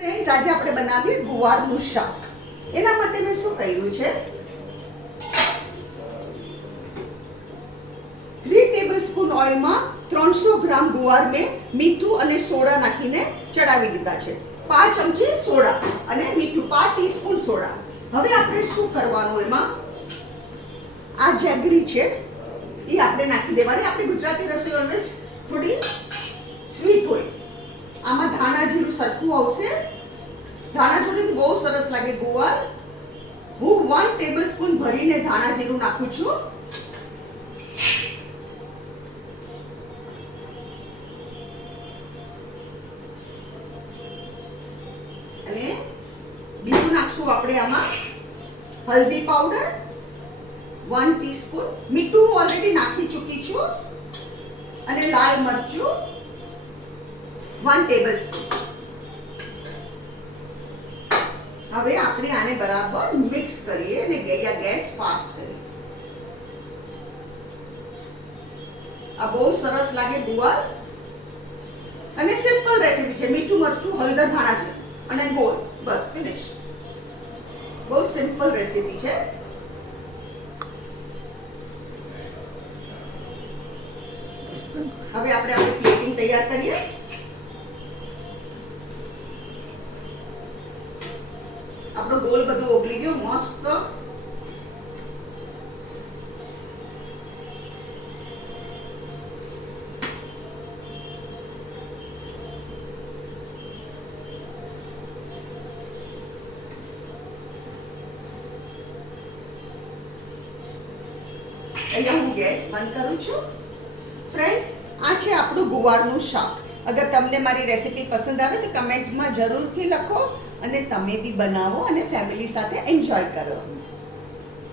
Friends, આજે આપણે બનાવીએ ગુવારનું શાક. એના માટે મેં શું કર્યું છે, 3 ટેબલસ્પૂન ઓઇલમાં 300 ગ્રામ ગુવાર મેં મીઠું અને સોડા નાખીને ચડાવી દીધા છે. 5 ચમચી સોડા અને મીઠું, 5 ટીસ્પૂન સોડા. હવે આપણે શું કરવાનું, એમાં આ જેગરી છે એ આપણે નાખી દેવાની. આપણી ગુજરાતી રસોઈ ઓલવેઝ થોડી સ્વીટ હોય. આમાં ધાણા જીરું સરખું આવશે. ધાણા જીરું બહુ સરસ લાગે ગુવાર. હું 1 ટેબલસ્પૂન ભરીને ધાણા જીરું નાખું છું. અને બીજું નાખશું આપણે આમાં હલ્દી પાવડર 1 ટીસ્પૂન. મીઠું હું ઓલરેડી નાખી ચૂકી છું. અને લાલ મરચું 1 ટેબલસ્પૂન. હવે આપણે આને બરાબર મિક્સ કરીએ અને ગેસ ફાસ્ટ કરીએ. આ બહુ સરસ લાગે ગુવાર અને સિમ્પલ રેસીપી છે. મીઠું મરચું હળદર ધાણા જીરું અને ગોળ, બસ ફિનિશ. બહુ સિમ્પલ રેસીપી છે. હવે આપણે પ્લેટિંગ તૈયાર કરીએ. આપણો ગોળ બધું ઓગળી ગયો મસ્ત. અહીંયા હું ગેસ બંધ કરું છું. ફ્રેન્ડ્સ, આ છે આપણું ગુવારનું શાક. અગર તમને મારી રેસીપી પસંદ આવે તો કમેન્ટમાં જરૂરથી લખો અને તમે બી બનાવો અને ફેમિલી સાથે એન્જોય કરો.